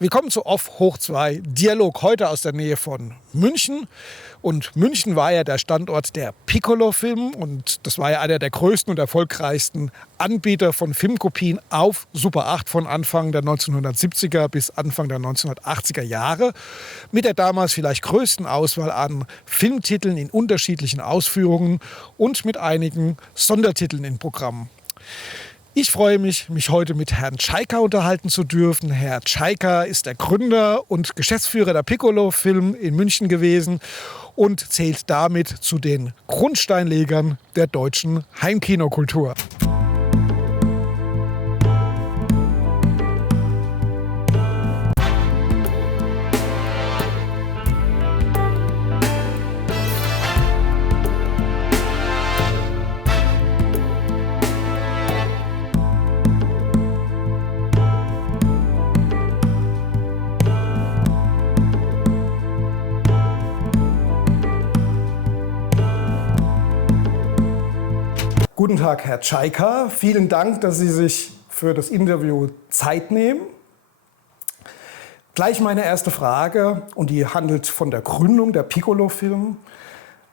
Willkommen zu Off hoch 2 Dialog, heute aus der Nähe von München. Und München war ja der Standort der Piccolo-Film und das war ja einer der größten und erfolgreichsten Anbieter von Filmkopien auf Super 8 von Anfang der 1970er bis Anfang der 1980er Jahre. Mit der damals vielleicht größten Auswahl an Filmtiteln in unterschiedlichen Ausführungen und mit einigen Sondertiteln in Programmen. Ich freue mich, mich heute mit Herrn Tschaika unterhalten zu dürfen. Herr Tschaika ist der Gründer und Geschäftsführer der Piccolo-Film in München gewesen und zählt damit zu den Grundsteinlegern der deutschen Heimkinokultur. Guten Tag, Herr Tschaika. Vielen Dank, dass Sie sich für das Interview Zeit nehmen. Gleich meine erste Frage, und die handelt von der Gründung der Piccolo-Film.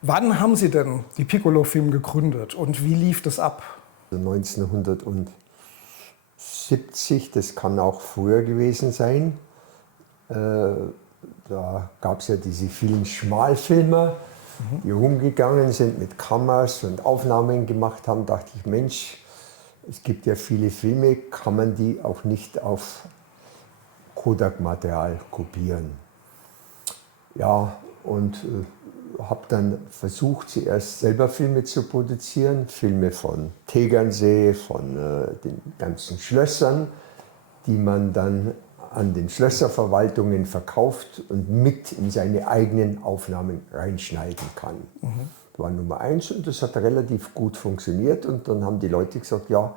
Wann haben Sie denn die Piccolo-Film gegründet und wie lief das ab? 1970, das kann auch früher gewesen sein. Da gab es ja diese vielen Schmalfilmer, die rumgegangen sind mit Kameras und Aufnahmen gemacht haben. Dachte ich, Mensch, es gibt ja viele Filme, kann man die auch nicht auf Kodak-Material kopieren? Ja, und habe dann versucht, zuerst selber Filme zu produzieren. Filme von Tegernsee, von den ganzen Schlössern, die man dann an den Schlösserverwaltungen verkauft und mit in seine eigenen Aufnahmen reinschneiden kann. Das war Nummer 1 und das hat relativ gut funktioniert. Und dann haben die Leute gesagt, ja,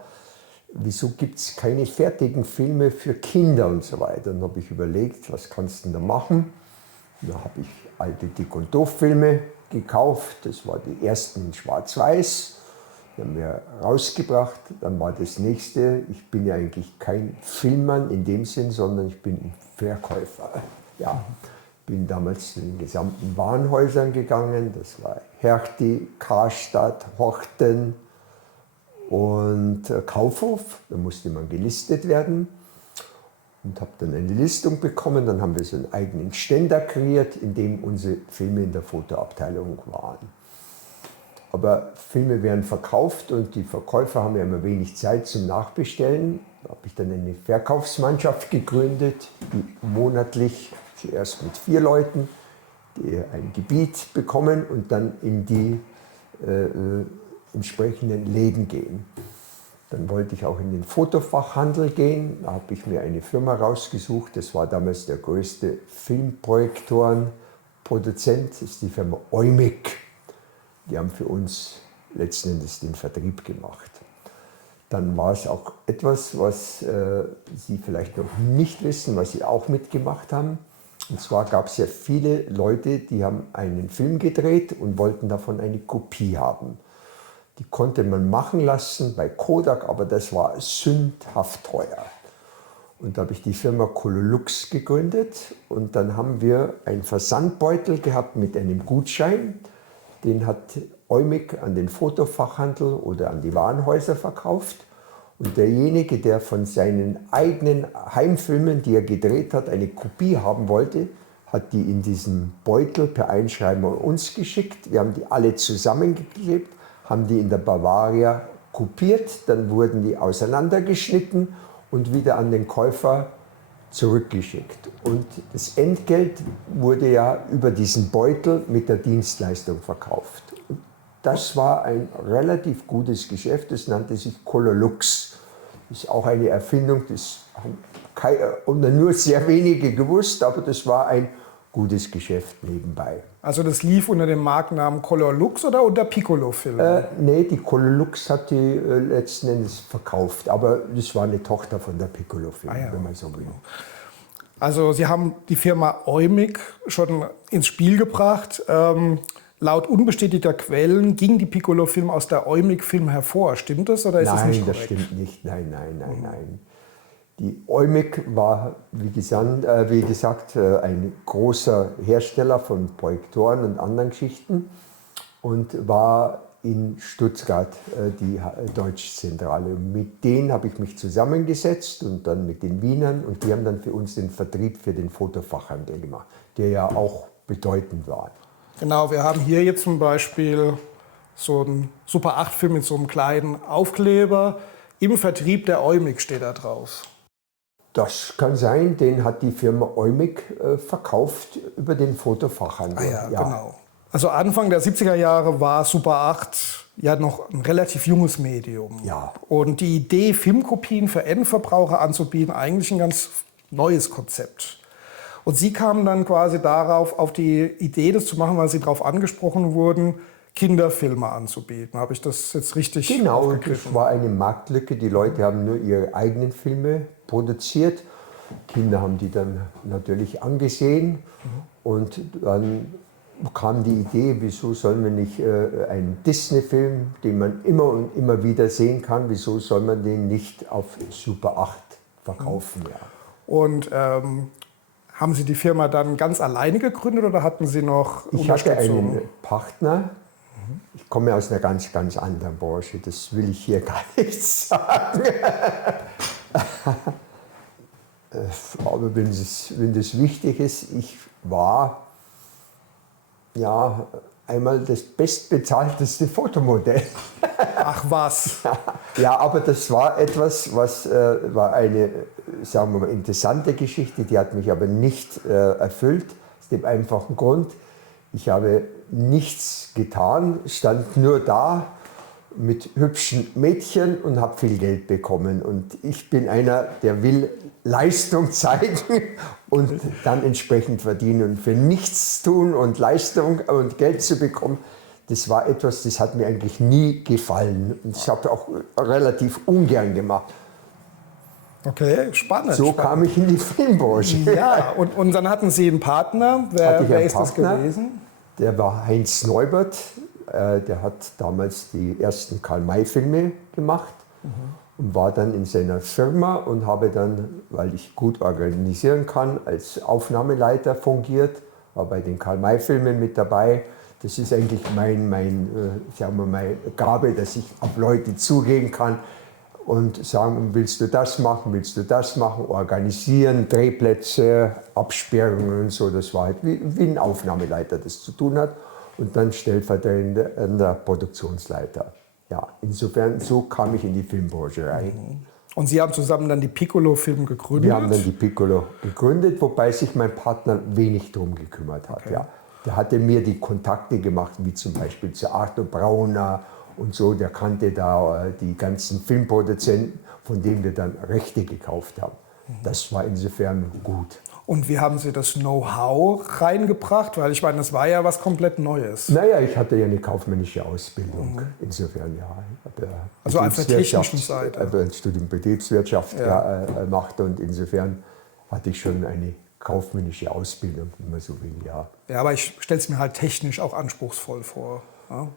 wieso gibt es keine fertigen Filme für Kinder und so weiter. Dann habe ich überlegt, was kannst du denn da machen? Da habe ich alte Dick- und Doof-Filme gekauft. Das waren die ersten in Schwarz-Weiß. Die haben wir rausgebracht. Dann war das nächste. Ich bin ja eigentlich kein Filmmann in dem Sinn, sondern ich bin ein Verkäufer. Ja, bin damals zu den gesamten Warenhäusern gegangen. Das war Hertie, Karstadt, Horten und Kaufhof. Da musste man gelistet werden. Und habe dann eine Listung bekommen. Dann haben wir so einen eigenen Ständer kreiert, in dem unsere Filme in der Fotoabteilung waren. Aber Filme werden verkauft und die Verkäufer haben ja immer wenig Zeit zum Nachbestellen. Da habe ich dann eine Verkaufsmannschaft gegründet, die monatlich, zuerst mit 4 Leuten, die ein Gebiet bekommen und dann in die entsprechenden Läden gehen. Dann wollte ich auch in den Fotofachhandel gehen. Da habe ich mir eine Firma rausgesucht. Das war damals der größte Filmprojektorenproduzent. Das ist die Firma Eumig. Die haben für uns letzten Endes den Vertrieb gemacht. Dann war es auch etwas, was Sie vielleicht noch nicht wissen, was Sie auch mitgemacht haben. Und zwar gab es ja viele Leute, die haben einen Film gedreht und wollten davon eine Kopie haben. Die konnte man machen lassen bei Kodak, aber das war sündhaft teuer. Und da habe ich die Firma Cololux gegründet und dann haben wir einen Versandbeutel gehabt mit einem Gutschein. Den hat Eumig an den Fotofachhandel oder an die Warenhäuser verkauft. Und derjenige, der von seinen eigenen Heimfilmen, die er gedreht hat, eine Kopie haben wollte, hat die in diesen Beutel per Einschreiben an uns geschickt. Wir haben die alle zusammengeklebt, haben die in der Bavaria kopiert, dann wurden die auseinandergeschnitten und wieder an den Käufer zurückgeschickt. Und das Entgelt wurde ja über diesen Beutel mit der Dienstleistung verkauft. Und das war ein relativ gutes Geschäft, das nannte sich Cololux. Das ist auch eine Erfindung, das haben nur sehr wenige gewusst, aber das war ein gutes Geschäft nebenbei. Also das lief unter dem Markennamen Colorlux oder unter Piccolo-Film? Nee, die Cololux hat die letzten Endes verkauft, aber das war eine Tochter von der Piccolo-Film, wenn man so will. Also Sie haben die Firma Eumig schon ins Spiel gebracht. Laut unbestätigter Quellen ging die Piccolo-Film aus der Eumig-Film hervor. Stimmt das oder ist das nicht korrekt? Nein, das stimmt nicht. Nein. Die Eumig war, wie gesagt, ein großer Hersteller von Projektoren und anderen Geschichten und war in Stuttgart die Deutschzentrale. Mit denen habe ich mich zusammengesetzt und dann mit den Wienern und die haben dann für uns den Vertrieb für den Fotofachhandel gemacht, der ja auch bedeutend war. Genau, wir haben hier jetzt zum Beispiel so einen Super 8-Film mit so einem kleinen Aufkleber. Im Vertrieb der Eumig steht da drauf. Das kann sein, den hat die Firma Eumig verkauft über den Fotofachhandel. Ah ja, genau. Also Anfang der 70er Jahre war Super 8 ja noch ein relativ junges Medium. Ja. Und die Idee, Filmkopien für Endverbraucher anzubieten, eigentlich ein ganz neues Konzept. Und Sie kamen dann quasi darauf, auf die Idee, das zu machen, weil Sie darauf angesprochen wurden, Kinderfilme anzubieten. Habe ich das jetzt richtig aufgegriffen? Das war eine Marktlücke. Die Leute haben nur ihre eigenen Filme produziert. Kinder haben die dann natürlich angesehen. Und dann kam die Idee, wieso sollen wir nicht einen Disney-Film, den man immer und immer wieder sehen kann, wieso soll man den nicht auf Super 8 verkaufen? Ja. Und haben Sie die Firma dann ganz alleine gegründet oder hatten Sie noch Unterstützung? Ich hatte einen Partner. Ich komme aus einer ganz, ganz anderen Branche. Das will ich hier gar nicht sagen. Aber wenn das wichtig ist, ich war ja einmal das bestbezahlteste Fotomodell. Ach was. Ja, aber das war etwas, was war eine, sagen wir mal, interessante Geschichte, die hat mich aber nicht erfüllt, aus dem einfachen Grund, ich habe nichts getan, stand nur da mit hübschen Mädchen und habe viel Geld bekommen. Und ich bin einer, der will Leistung zeigen und dann entsprechend verdienen. Und für nichts tun und Leistung und Geld zu bekommen, das war etwas, das hat mir eigentlich nie gefallen. Und ich habe auch relativ ungern gemacht. Okay, spannend. So kam ich in die Filmbranche. Ja, und dann hatten Sie einen Partner. Wer ist das gewesen? Der war Heinz Neubert. Der hat damals die ersten Karl-May-Filme gemacht und war dann in seiner Firma und habe dann, weil ich gut organisieren kann, als Aufnahmeleiter fungiert, war bei den Karl-May-Filmen mit dabei. Das ist eigentlich sagen wir mal, Gabe, dass ich auf Leute zugehen kann und sagen, willst du das machen, organisieren, Drehplätze, Absperrungen und so. Das war halt wie ein Aufnahmeleiter das zu tun hat und dann stellvertretender Produktionsleiter. Ja, insofern, so kam ich in die Filmbranche rein. Und Sie haben zusammen dann die Piccolo-Film gegründet? Wir haben dann die Piccolo gegründet, wobei sich mein Partner wenig darum gekümmert hat. Okay. Ja. Der hatte mir die Kontakte gemacht, wie zum Beispiel zu Arthur Brauner und so. Der kannte da die ganzen Filmproduzenten, von denen wir dann Rechte gekauft haben. Das war insofern gut. Und wie haben Sie das Know-how reingebracht? Weil ich meine, das war ja was komplett Neues. Naja, ich hatte ja eine kaufmännische Ausbildung. Insofern, ja. Also auf der technischen Seite. Also ein Studium Betriebswirtschaft gemacht und insofern hatte ich schon eine kaufmännische Ausbildung, wenn man so will, ja. Ja, aber ich stelle es mir halt technisch auch anspruchsvoll vor. Ja?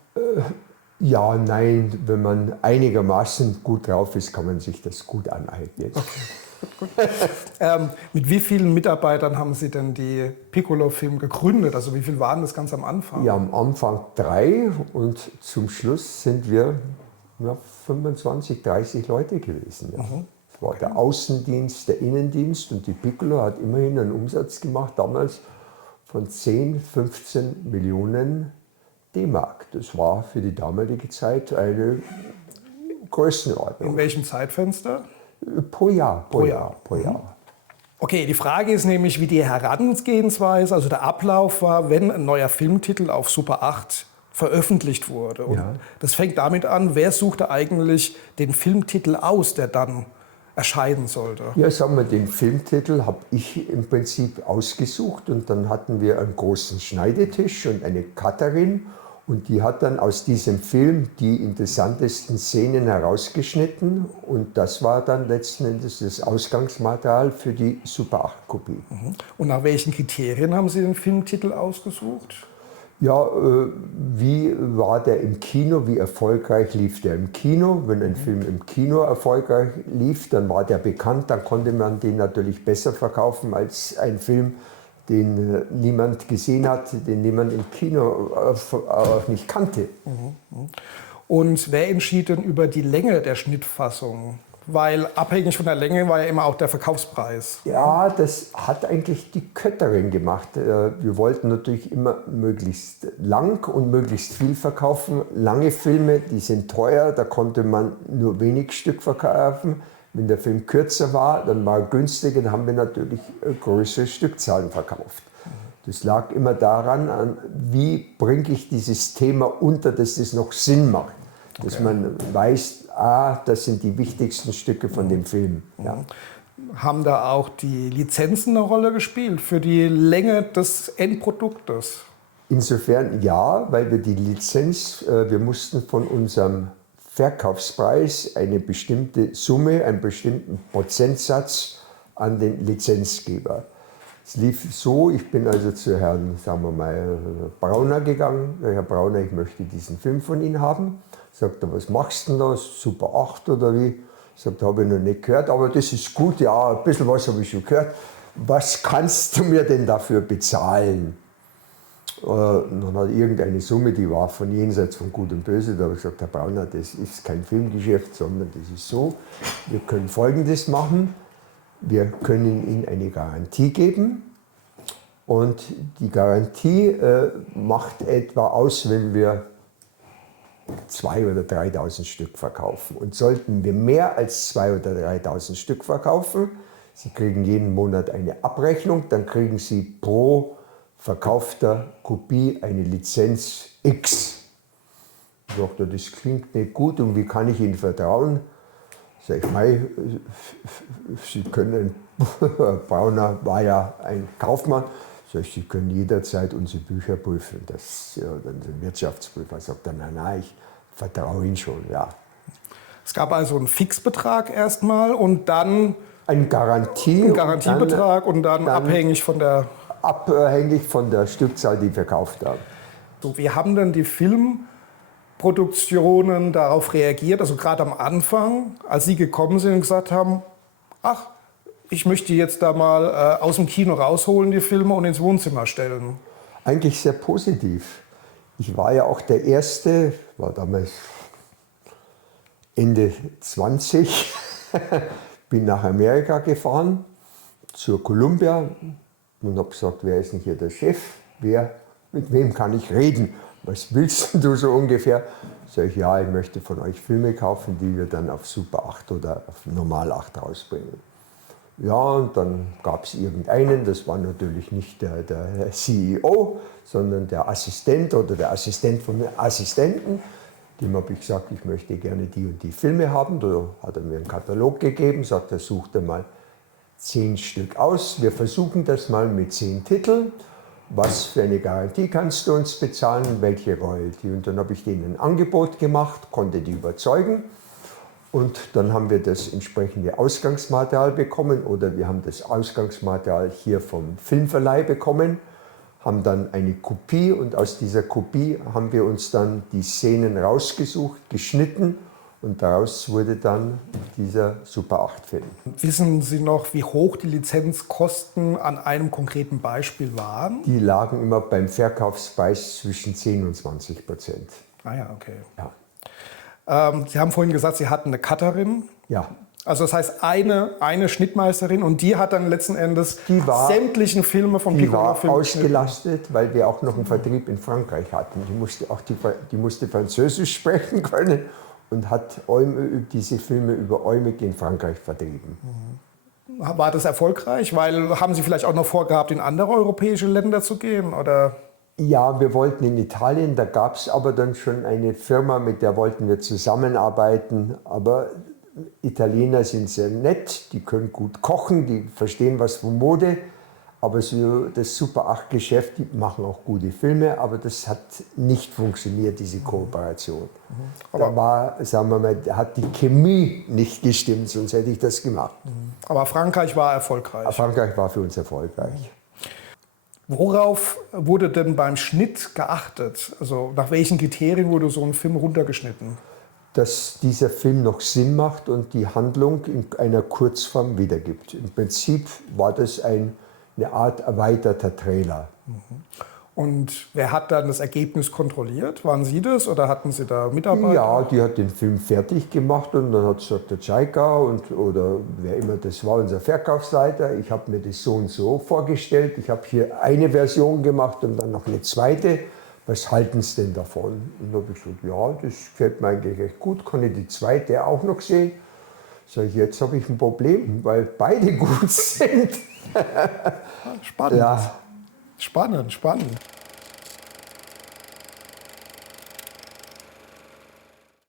Ja, nein, wenn man einigermaßen gut drauf ist, kann man sich das gut aneignen. Okay. Mit wie vielen Mitarbeitern haben Sie denn die Piccolo-Film gegründet? Also wie viel waren das ganz am Anfang? Ja, am Anfang 3 und zum Schluss sind wir 25, 30 Leute gewesen. Ja. Das war der Außendienst, der Innendienst und die Piccolo hat immerhin einen Umsatz gemacht, damals von 10, 15 Millionen D-Mark. Das war für die damalige Zeit eine Größenordnung. In welchem Zeitfenster? Pro Jahr. Okay, die Frage ist nämlich, wie die Herangehensweise, also der Ablauf war, wenn ein neuer Filmtitel auf Super 8 veröffentlicht wurde. Und das fängt damit an, wer suchte eigentlich den Filmtitel aus, der dann erscheinen sollte? Ja, sagen wir, den Filmtitel habe ich im Prinzip ausgesucht und dann hatten wir einen großen Schneidetisch und eine Cutterin und die hat dann aus diesem Film die interessantesten Szenen herausgeschnitten und das war dann letzten Endes das Ausgangsmaterial für die Super 8-Kopie. Und nach welchen Kriterien haben Sie den Filmtitel ausgesucht? Ja, wie war der im Kino, wie erfolgreich lief der im Kino? Wenn ein Film im Kino erfolgreich lief, dann war der bekannt, dann konnte man den natürlich besser verkaufen als ein Film, den niemand gesehen hat, den niemand im Kino auch nicht kannte. Und wer entschied denn über die Länge der Schnittfassung? Weil abhängig von der Länge war ja immer auch der Verkaufspreis. Ja, das hat eigentlich die Kötterin gemacht. Wir wollten natürlich immer möglichst lang und möglichst viel verkaufen. Lange Filme, die sind teuer, da konnte man nur wenig Stück verkaufen. Wenn der Film kürzer war, dann war er günstiger, dann haben wir natürlich größere Stückzahlen verkauft. Das lag immer daran, wie bringe ich dieses Thema unter, dass das noch Sinn macht. Dass man weiß, das sind die wichtigsten Stücke von dem Film. Ja. Haben da auch die Lizenzen eine Rolle gespielt für die Länge des Endproduktes? Insofern ja, weil wir die Lizenz, wir mussten von unserem Verkaufspreis eine bestimmte Summe, einen bestimmten Prozentsatz an den Lizenzgeber. Es lief so, ich bin also zu Herrn, sagen wir mal, Brauner gegangen. Herr Brauner, ich möchte diesen Film von Ihnen haben. Sagt er, was machst du denn da? Super 8 oder wie? Sagt er, habe ich noch nicht gehört, aber das ist gut, ja, ein bisschen was habe ich schon gehört. Was kannst du mir denn dafür bezahlen? Und dann hat irgendeine Summe, die war von jenseits von Gut und Böse. Da habe ich gesagt, Herr Brauner, das ist kein Filmgeschäft, sondern das ist so, wir können Folgendes machen. Wir können Ihnen eine Garantie geben und die Garantie macht etwa aus, wenn wir 2.000 oder 3.000 Stück verkaufen. Und sollten wir mehr als 2.000 oder 3.000 Stück verkaufen, Sie kriegen jeden Monat eine Abrechnung, dann kriegen Sie pro verkaufter Kopie eine Lizenz X. Ich dachte, das klingt nicht gut und wie kann ich Ihnen vertrauen? Sag ich, mei, Sie können, Brauner war ja ein Kaufmann, sag ich, Sie können jederzeit unsere Bücher prüfen. Das ja, dann der Wirtschaftsprüfer sagt dann, nein, ich vertraue Ihnen schon, ja. Es gab also einen Fixbetrag erstmal und dann ein Garantiebetrag und dann abhängig von der Stückzahl, die wir verkauft haben. So, wie haben denn die Filmproduktionen darauf reagiert, also gerade am Anfang, als Sie gekommen sind und gesagt haben, ach, ich möchte jetzt da mal aus dem Kino rausholen, die Filme, und ins Wohnzimmer stellen? Eigentlich sehr positiv. Ich war ja auch der Erste, war damals Ende 20, bin nach Amerika gefahren, zur Columbia und habe gesagt, wer ist denn hier der Chef? Mit wem kann ich reden? Was willst du so ungefähr? Sag ich, ja, ich möchte von euch Filme kaufen, die wir dann auf Super 8 oder auf Normal 8 rausbringen. Ja, und dann gab es irgendeinen, das war natürlich nicht der CEO, sondern der Assistent oder der Assistent von dem Assistenten. Dem habe ich gesagt, ich möchte gerne die und die Filme haben. Da hat er mir einen Katalog gegeben, sagt er, such dir mal 10 Stück aus. Wir versuchen das mal mit 10 Titeln. Was für eine Garantie kannst du uns bezahlen, welche Royalty? Und dann habe ich denen ein Angebot gemacht, konnte die überzeugen. Und dann haben wir das entsprechende Ausgangsmaterial bekommen oder wir haben das Ausgangsmaterial hier vom Filmverleih bekommen, haben dann eine Kopie und aus dieser Kopie haben wir uns dann die Szenen rausgesucht, geschnitten und daraus wurde dann dieser Super 8-Film. Wissen Sie noch, wie hoch die Lizenzkosten an einem konkreten Beispiel waren? Die lagen immer beim Verkaufspreis zwischen 10% und 20%. Ah ja, okay. Ja. Sie haben vorhin gesagt, Sie hatten eine Cutterin. Ja. Also das heißt eine Schnittmeisterin und die hat dann letzten Endes sämtlichen Filme von Die war ausgelastet, weil wir auch noch einen Vertrieb in Frankreich hatten. Die musste Französisch sprechen können und hat diese Filme über Eumig in Frankreich vertrieben. War das erfolgreich? Weil haben Sie vielleicht auch noch vorgehabt, in andere europäische Länder zu gehen? Oder? Ja, wir wollten in Italien, da gab es aber dann schon eine Firma, mit der wollten wir zusammenarbeiten. Aber Italiener sind sehr nett, die können gut kochen, die verstehen was von Mode. Aber so das Super 8-Geschäft, die machen auch gute Filme, aber das hat nicht funktioniert, diese Kooperation. Da war, sagen wir mal, hat die Chemie nicht gestimmt, sonst hätte ich das gemacht. Aber Frankreich war erfolgreich. Frankreich war für uns erfolgreich. Worauf wurde denn beim Schnitt geachtet? Also nach welchen Kriterien wurde so ein Film runtergeschnitten? Dass dieser Film noch Sinn macht und die Handlung in einer Kurzform wiedergibt. Im Prinzip war das eine Art erweiterter Trailer. Und wer hat dann das Ergebnis kontrolliert? Waren Sie das oder hatten Sie da Mitarbeiter? Ja, die hat den Film fertig gemacht und dann hat Dr. Tschaika oder wer immer das war, unser Verkaufsleiter, ich habe mir das so und so vorgestellt. Ich habe hier eine Version gemacht und dann noch eine zweite. Was halten Sie denn davon? Und dann habe ich gesagt, ja, das gefällt mir eigentlich recht gut. Kann ich die zweite auch noch sehen? Sag ich, jetzt habe ich ein Problem, weil beide gut sind. Spannend. Ja. Spannend, spannend.